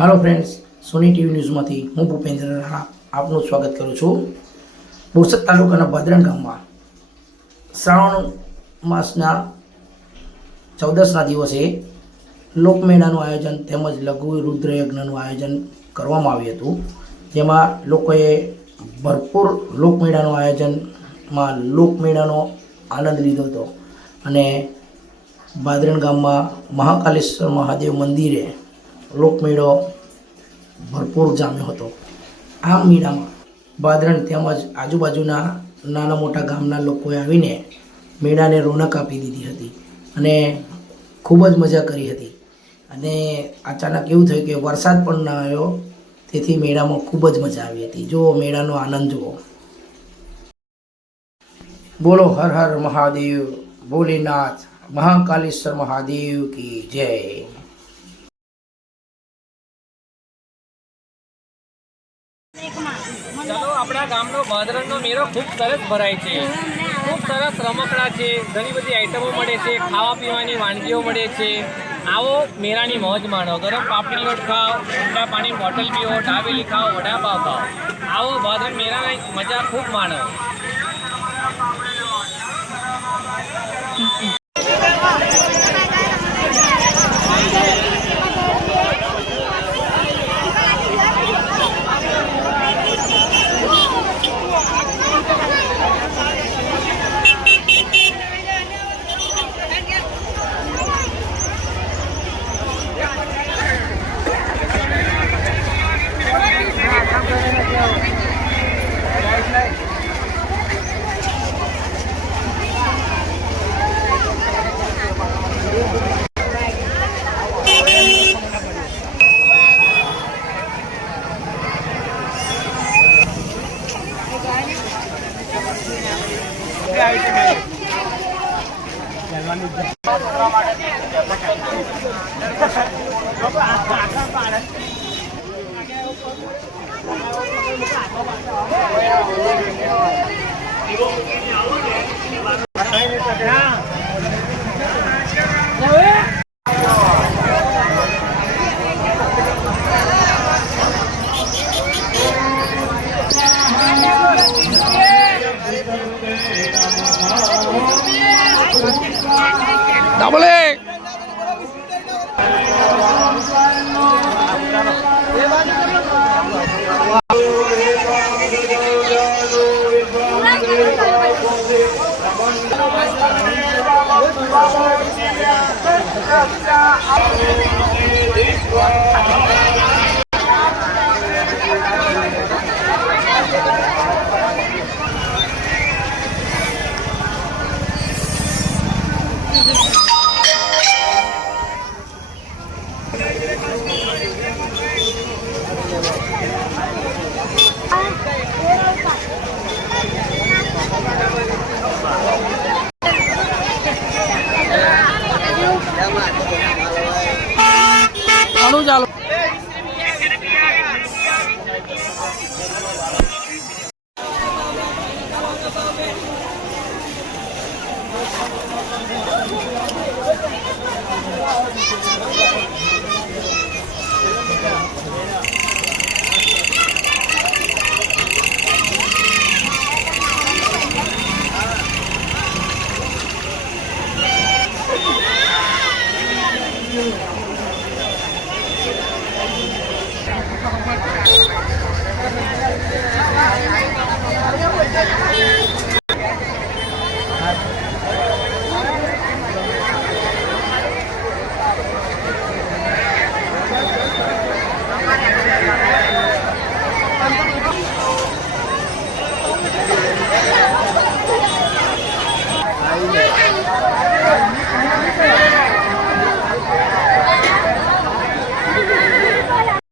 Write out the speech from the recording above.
Hello friends, Sony TV news में हूँ भूपेन्द्र राणा आपનું સ્વાગત કરું છું। બોરસદ તાલુકાના બાદરણ ગામમાં શ્રાવણ માસના 14ના દિવસે લોકમેળાનું આયોજન તેમજ લઘુ રુદ્રયજ્ઞનું આયોજન કરવામાં આવ્યું હતું, જેમાં લોકોએ ભરપૂર લોકમેળાનું આયોજનમાં લોકમેળાનો આનંદ લીધો હતો અને બાદરણ ગામમાં મહાકાલેશ્વર મહાદેવ મંદિરે લોકમેળો ભરપૂર જામ્યો હતો। આ મેળામાં બાદરણ તેમજ આજુબાજુના નાના મોટા ગામના લોકોએ આવીને મેળાને રોનક આપી દીધી હતી અને ખૂબ જ મજા કરી હતી। અને અચાનક એવું થયું કે વરસાદ પણ ન આવ્યો, તેથી મેળામાં ખૂબ જ મજા આવી હતી। જો મેળાનો આનંદ જુઓ। બોલો હર હર મહાદેવ, ભોલેનાથ મહાકાલેશ્વર મહાદેવ की जय। चलो अपना गामनो बादरणनो मेळो खूब सरस भराय छे, खूब सरस रमकड़ा छे, घणी बधी आइटमो मळे छे, खावा पीवानी वानगीओ मळे छे। आवो मेळानी मौज माणो, गरम पापड़ी लोट खाओ, ठंडा पानी बोटल पीओ, डाबेली खाओ, वडापाव खाओ। आवो बादरण मेळानी मजा खूब माणो। डबल ચાલો